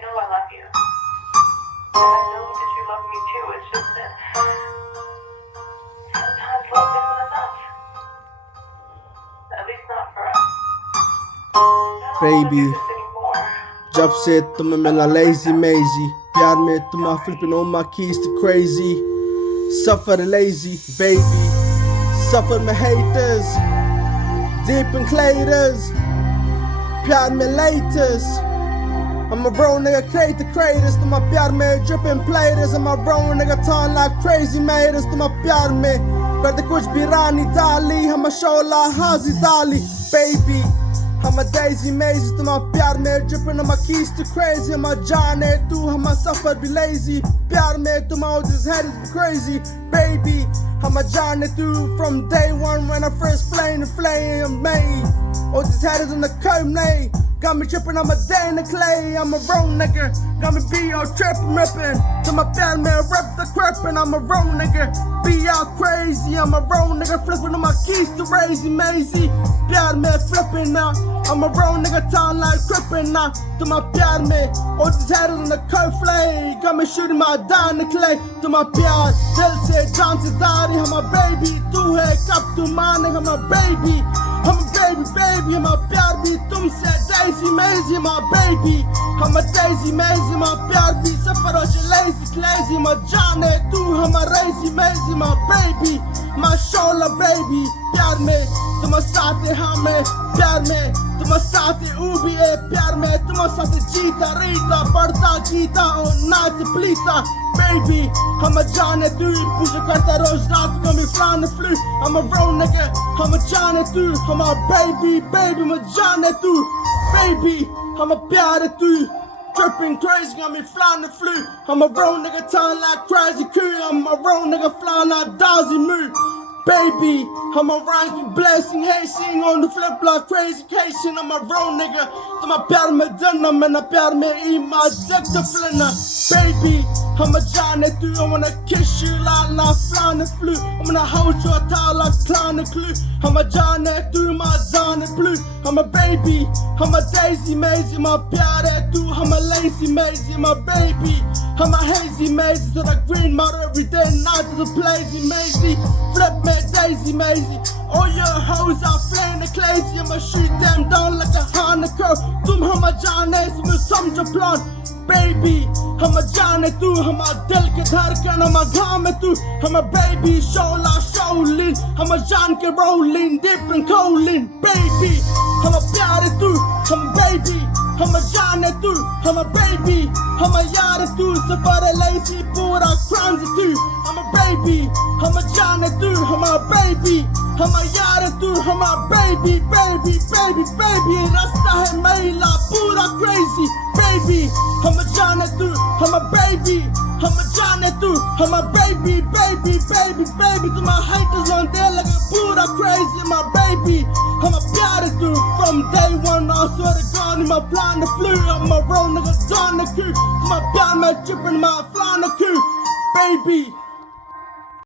You know I love you. And I know that you love me too. It's just that sometimes love isn't enough. At least not for us. I don't Baby, want to do this anymore. जब से तुम मिला lazy mazy, प्यार में तुम flipping all my keys to crazy. Suffer the lazy, baby. Suffer my haters, deep in craters. प्यार में latest. I'm a real nigga, create the craters. तुम प्यार में dripping platers. I'm a real nigga, turn like crazy maters. तुम प्यार में करते कुछ भी रानी डाली. हम शोला हाजी डाली, baby. I'm a daisy mazy, to my pyar mein dripping on my keys to crazy. I'm a jaane tu, I'm a suffer be lazy. Pyar mein to my all this head is crazy, baby. I'm a jaane tu from day one when I first flame the flame made. All these head is on the comb nay. Got me tripping, I'm a day in the clay. I'm a wrong nigga, got me be all trippin' rippin'. To my pyar man rip the crippin'. I'm a wrong nigga, be all crazy. I'm a wrong nigga flipping on my keys to crazy mazy. Pyar mein flipping now. I'm a wrong nigga town like crippin' now. To my pyar mein, all these head is on the curve flay. Got me shooting my down the clay. To my pyar, dil se jaan se daari. I'm a baby, tu hai kab tu maane. I'm a baby, I'm a baby, baby. I'm a pyar bhi tumse daisy mazy. I'm a baby, I'm a daisy mazy. I'm a pyar bhi safar ho lazy crazy. I'm a jaane tu, I'm a razy mazy. I'm a baby, my shola baby. प्यार में तुम साथ हमें, प्यार में तुम साथ उभी है, प्यार में तुम साथ जीता रीता पढ़ता गीता और नाच प्लीता, baby. हम जाने तू पूजा करता रोज रात को मैं flying the flu. I'm a real nigga, हम जाने तू, हम a baby, baby. मैं जाने तू, baby. हम प्यार तू. Dripping crazy, got me flying the flu. I'm a real nigga turn like crazy cool. I'm a real nigga flying like Daisy Moo. Baby, I'm a rhymes with blessing, hazing on the flip like crazy casing. I'm a real nigga, to my pyar mein danna, maina pyar mein eat my dick to flinna. Baby, I'm a jaane tu, I wanna kiss you like na flying the flu. I'm gonna hold you tight like clown the clue. I'm a jaane tu, my zane blue. I'm a baby, I'm a daisy mazy, my pyar tu, I'm a lazy mazy, my baby. I'm a hazy mazy, to the green mother every day, night to the blazy mazy. Flip me daisy mazy, all your hoes are flaying the crazy. I'ma shoot them down like a Hanukkah. Tum hama jaane isme samjho plan, baby. Hama jaane tu, hama dil ke dhadkan, hama ghaan mein tu, hama baby. Shola Shaolin, hama jaan ke rolling, deep in colin, baby. Hama pyar tu, hama baby. Hama jaane tu, hama baby. Hama yaar tu, safar lazy pura crimes tu. I'm a baby, hama jaane tu, hama baby. Hama yaar tu, hama baby, baby, baby, baby. Rasta hai maila pura crazy, baby. Hama jaane tu, hama baby. Hama jaane tu, hama baby, baby, baby, baby. To my haters on there like a pura crazy, my baby. Hama pyar tu from day one. I swear to God, I'm a blind the flu. I'm a real nigga, done the coup. To my pyar, my dripping, my flying the coup, baby.